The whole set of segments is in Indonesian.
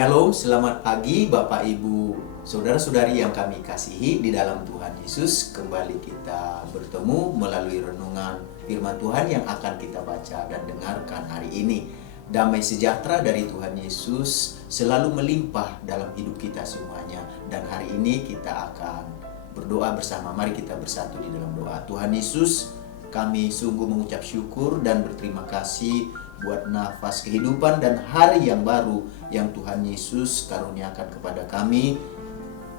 Shalom, selamat pagi Bapak Ibu, Saudara-saudari yang kami kasihi di dalam Tuhan Yesus. Kembali kita bertemu melalui renungan firman Tuhan yang akan kita baca dan dengarkan hari ini. Damai sejahtera dari Tuhan Yesus selalu melimpah dalam hidup kita semuanya. Dan hari ini kita akan berdoa bersama. Mari kita bersatu di dalam doa. Tuhan Yesus, kami sungguh mengucap syukur dan berterima kasih buat nafas kehidupan dan hari yang baru yang Tuhan Yesus karuniakan kepada kami.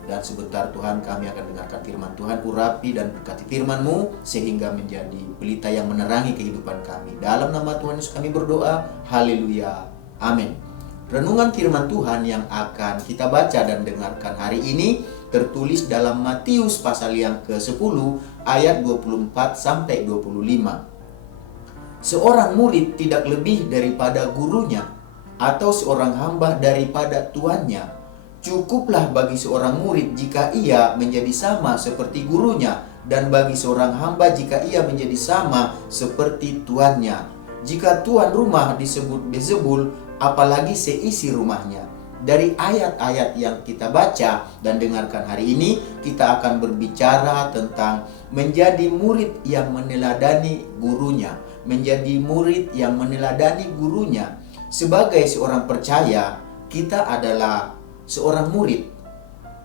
Dan sebentar Tuhan, kami akan dengarkan firman Tuhan. Urapi dan berkati firman-Mu sehingga menjadi pelita yang menerangi kehidupan kami. Dalam nama Tuhan Yesus kami berdoa. Haleluya. Amin. Renungan firman Tuhan yang akan kita baca dan dengarkan hari ini tertulis dalam Matius pasal yang ke-10 ayat 24 sampai 25. Seorang murid tidak lebih daripada gurunya, atau seorang hamba daripada tuannya. Cukuplah bagi seorang murid jika ia menjadi sama seperti gurunya, dan bagi seorang hamba jika ia menjadi sama seperti tuannya. Jika tuan rumah disebut Beelzebul, apalagi seisi rumahnya. Dari ayat-ayat yang kita baca dan dengarkan hari ini, kita akan berbicara tentang menjadi murid yang meneladani gurunya. Menjadi murid yang meneladani gurunya. Sebagai seorang percaya, kita adalah seorang murid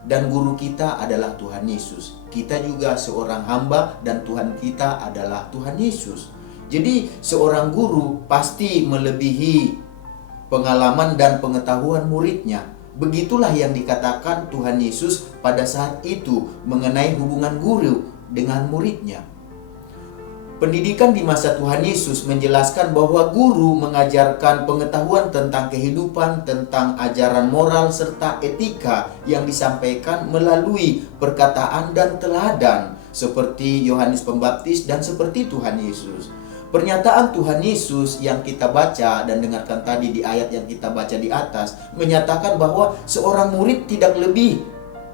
dan guru kita adalah Tuhan Yesus. Kita juga seorang hamba dan Tuhan kita adalah Tuhan Yesus. Jadi seorang guru pasti melebihi pengalaman dan pengetahuan muridnya. Begitulah yang dikatakan Tuhan Yesus pada saat itu mengenai hubungan guru dengan muridnya. Pendidikan di masa Tuhan Yesus menjelaskan bahwa guru mengajarkan pengetahuan tentang kehidupan, tentang ajaran moral serta etika yang disampaikan melalui perkataan dan teladan seperti Yohanes Pembaptis dan seperti Tuhan Yesus. Pernyataan Tuhan Yesus yang kita baca dan dengarkan tadi di ayat yang kita baca di atas menyatakan bahwa seorang murid tidak lebih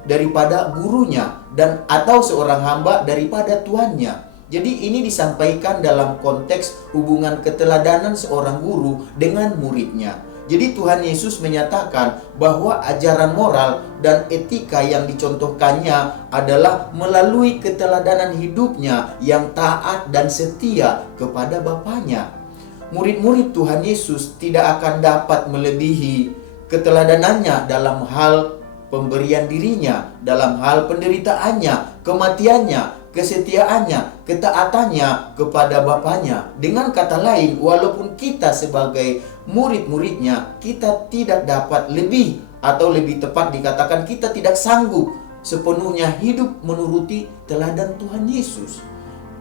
daripada gurunya dan atau seorang hamba daripada tuannya. Jadi ini disampaikan dalam konteks hubungan keteladanan seorang guru dengan muridnya. Jadi Tuhan Yesus menyatakan bahwa ajaran moral dan etika yang dicontohkannya adalah melalui keteladanan hidupnya yang taat dan setia kepada Bapaknya. Murid-murid Tuhan Yesus tidak akan dapat melebihi keteladanannya dalam hal pemberian dirinya, dalam hal penderitaannya, kematiannya, kesetiaannya, ketaatannya kepada Bapaknya. Dengan kata lain, walaupun kita sebagai murid-muridnya, kita tidak dapat lebih, atau lebih tepat dikatakan kita tidak sanggup sepenuhnya hidup menuruti teladan Tuhan Yesus.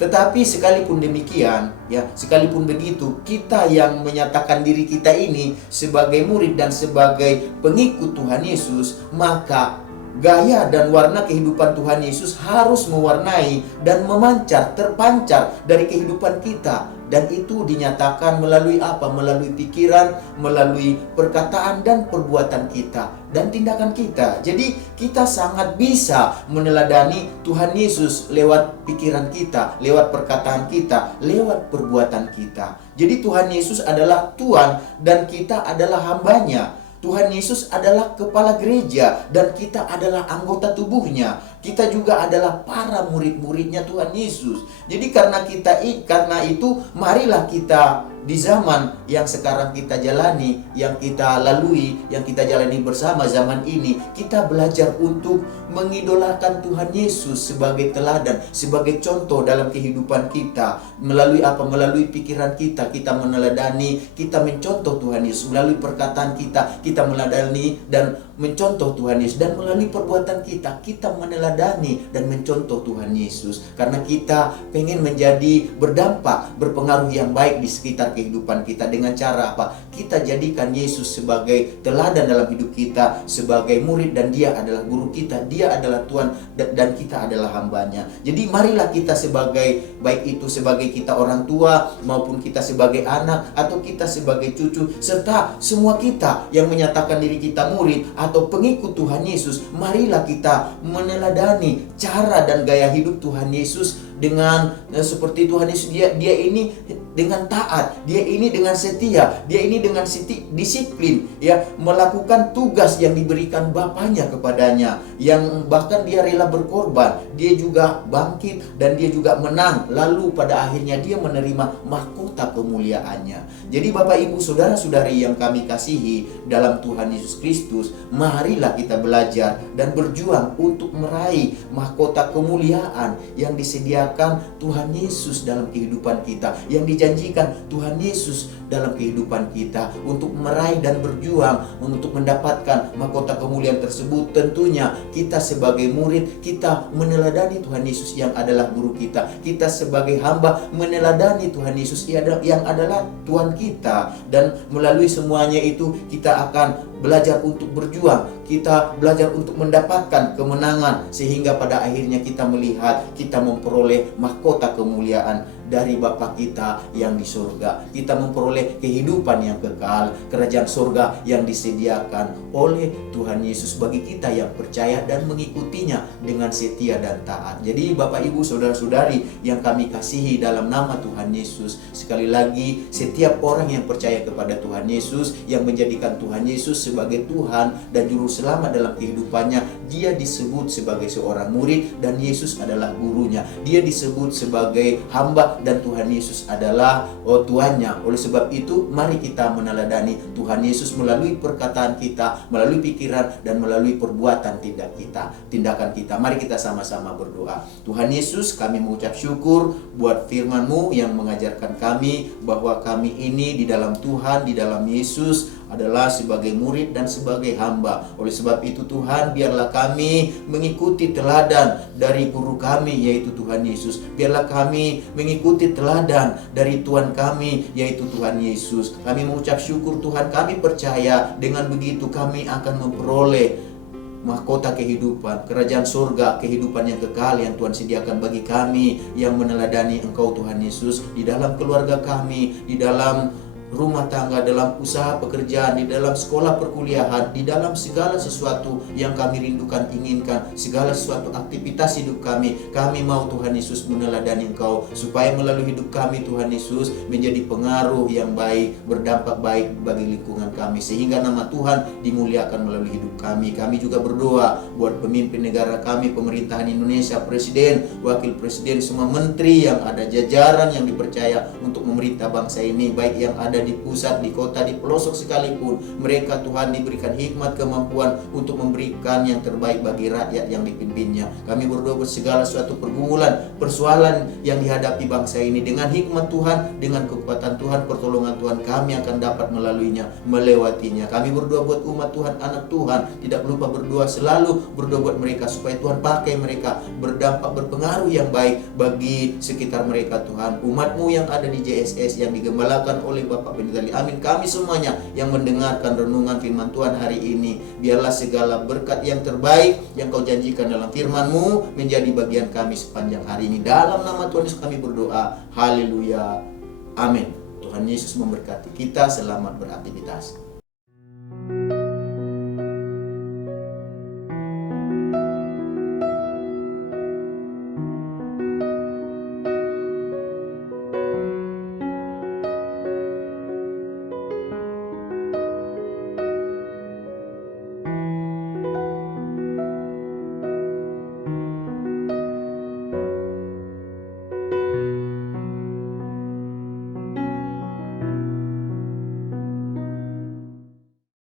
Tetapi sekalipun demikian, sekalipun begitu, kita yang menyatakan diri kita ini sebagai murid dan sebagai pengikut Tuhan Yesus, maka gaya dan warna kehidupan Tuhan Yesus harus mewarnai dan memancar, terpancar dari kehidupan kita. Dan itu dinyatakan melalui apa? Melalui pikiran, melalui perkataan dan perbuatan kita dan tindakan kita. Jadi kita sangat bisa meneladani Tuhan Yesus lewat pikiran kita, lewat perkataan kita, lewat perbuatan kita. Jadi Tuhan Yesus adalah Tuhan dan kita adalah hambanya. Tuhan Yesus adalah kepala gereja dan kita adalah anggota tubuhnya. Kita juga adalah para murid-muridnya Tuhan Yesus. Jadi karena itu marilah kita di zaman yang sekarang kita jalani, yang kita lalui, yang kita jalani bersama zaman ini, kita belajar untuk mengidolakan Tuhan Yesus sebagai teladan, sebagai contoh dalam kehidupan kita. Melalui apa? Melalui pikiran kita, kita meneladani, kita mencontoh Tuhan Yesus. Melalui perkataan kita meneladani dan mencontoh Tuhan Yesus. Dan melalui perbuatan kita meneladani dan mencontoh Tuhan Yesus. Karena kita pengen menjadi berdampak, berpengaruh yang baik di sekitar kehidupan kita. Dengan cara apa? Kita jadikan Yesus sebagai teladan dalam hidup kita, sebagai murid, dan Dia adalah guru kita, Dia adalah Tuhan, dan kita adalah hambanya. Jadi marilah kita sebagai, baik itu sebagai kita orang tua, maupun kita sebagai anak, atau kita sebagai cucu, serta semua kita yang menyatakan diri kita murid atau pengikut Tuhan Yesus, marilah kita meneladani cara dan gaya hidup Tuhan Yesus dengan seperti Tuhan Yesus, dia ini dengan taat, dia ini dengan setia, dia ini dengan disiplin, ya, melakukan tugas yang diberikan Bapaknya kepadanya, yang bahkan dia rela berkorban, dia juga bangkit dan dia juga menang, lalu pada akhirnya dia menerima mahkota kemuliaannya. Jadi Bapak Ibu saudara-saudari yang kami kasihi dalam Tuhan Yesus Kristus, marilah kita belajar dan berjuang untuk meraih mahkota kemuliaan yang disediakan Tuhan Yesus dalam kehidupan kita, yang dijanjikan Tuhan Yesus dalam kehidupan kita, untuk meraih dan berjuang untuk mendapatkan mahkota kemuliaan tersebut. Tentunya kita sebagai murid, kita meneladani Tuhan Yesus yang adalah guru kita. Kita sebagai hamba meneladani Tuhan Yesus yang adalah Tuhan kita. Dan melalui semuanya itu kita akan belajar untuk berjuang, kita belajar untuk mendapatkan kemenangan, sehingga pada akhirnya kita melihat kita memperoleh mahkota kemuliaan dari Bapa kita yang di surga. Kita memperoleh kehidupan yang kekal, kerajaan surga yang disediakan oleh Tuhan Yesus bagi kita yang percaya dan mengikutinya dengan setia dan taat. Jadi Bapak Ibu saudara-saudari yang kami kasihi dalam nama Tuhan Yesus, sekali lagi setiap orang yang percaya kepada Tuhan Yesus, yang menjadikan Tuhan Yesus sebagai Tuhan dan juru selamat dalam kehidupannya, dia disebut sebagai seorang murid dan Yesus adalah gurunya. Dia disebut sebagai hamba dan Tuhan Yesus adalah Tuhannya. Oleh sebab itu, mari kita meneladani Tuhan Yesus melalui perkataan kita, melalui pikiran, dan melalui perbuatan tindakan kita. Mari kita sama-sama berdoa. Tuhan Yesus, kami mengucap syukur buat firman-Mu yang mengajarkan kami bahwa kami ini di dalam Tuhan, di dalam Yesus adalah sebagai murid dan sebagai hamba. Oleh sebab itu Tuhan, biarlah kami mengikuti teladan dari guru kami yaitu Tuhan Yesus. Biarlah kami mengikuti teladan dari Tuhan kami yaitu Tuhan Yesus. Kami mengucap syukur Tuhan, kami percaya dengan begitu kami akan memperoleh mahkota kehidupan, kerajaan surga, kehidupan yang kekal yang Tuhan sediakan bagi kami yang meneladani Engkau Tuhan Yesus di dalam keluarga kami, di dalam rumah tangga, dalam usaha pekerjaan, di dalam sekolah perkuliahan, di dalam segala sesuatu yang kami rindukan, inginkan, segala sesuatu aktivitas hidup kami mau Tuhan Yesus meneladani Engkau, supaya melalui hidup kami Tuhan Yesus menjadi pengaruh yang baik, berdampak baik bagi lingkungan kami, sehingga nama Tuhan dimuliakan melalui hidup kami. Kami juga berdoa buat pemimpin negara kami, pemerintahan Indonesia, presiden, wakil presiden, semua menteri yang ada, jajaran yang dipercaya untuk memerintah bangsa ini, baik yang ada di pusat, di kota, di pelosok sekalipun. Mereka Tuhan diberikan hikmat, kemampuan untuk memberikan yang terbaik bagi rakyat yang dipimpinnya. Kami berdoa buat segala suatu pergumulan, persoalan yang dihadapi bangsa ini, dengan hikmat Tuhan, dengan kekuatan Tuhan, pertolongan Tuhan, kami akan dapat melaluinya, melewatinya. Kami berdoa buat umat Tuhan, anak Tuhan, tidak lupa berdoa, selalu berdoa buat mereka supaya Tuhan pakai mereka berdampak, berpengaruh yang baik bagi sekitar mereka Tuhan. Umat-Mu yang ada di JSS yang digembalakan oleh Bapak Pendeta, amin. Kami semuanya yang mendengarkan renungan firman Tuhan hari ini, biarlah segala berkat yang terbaik yang Kau janjikan dalam firman-Mu menjadi bagian kami sepanjang hari ini. Dalam nama Tuhan Yesus kami berdoa. Haleluya. Amin. Tuhan Yesus memberkati kita. Selamat beraktivitas.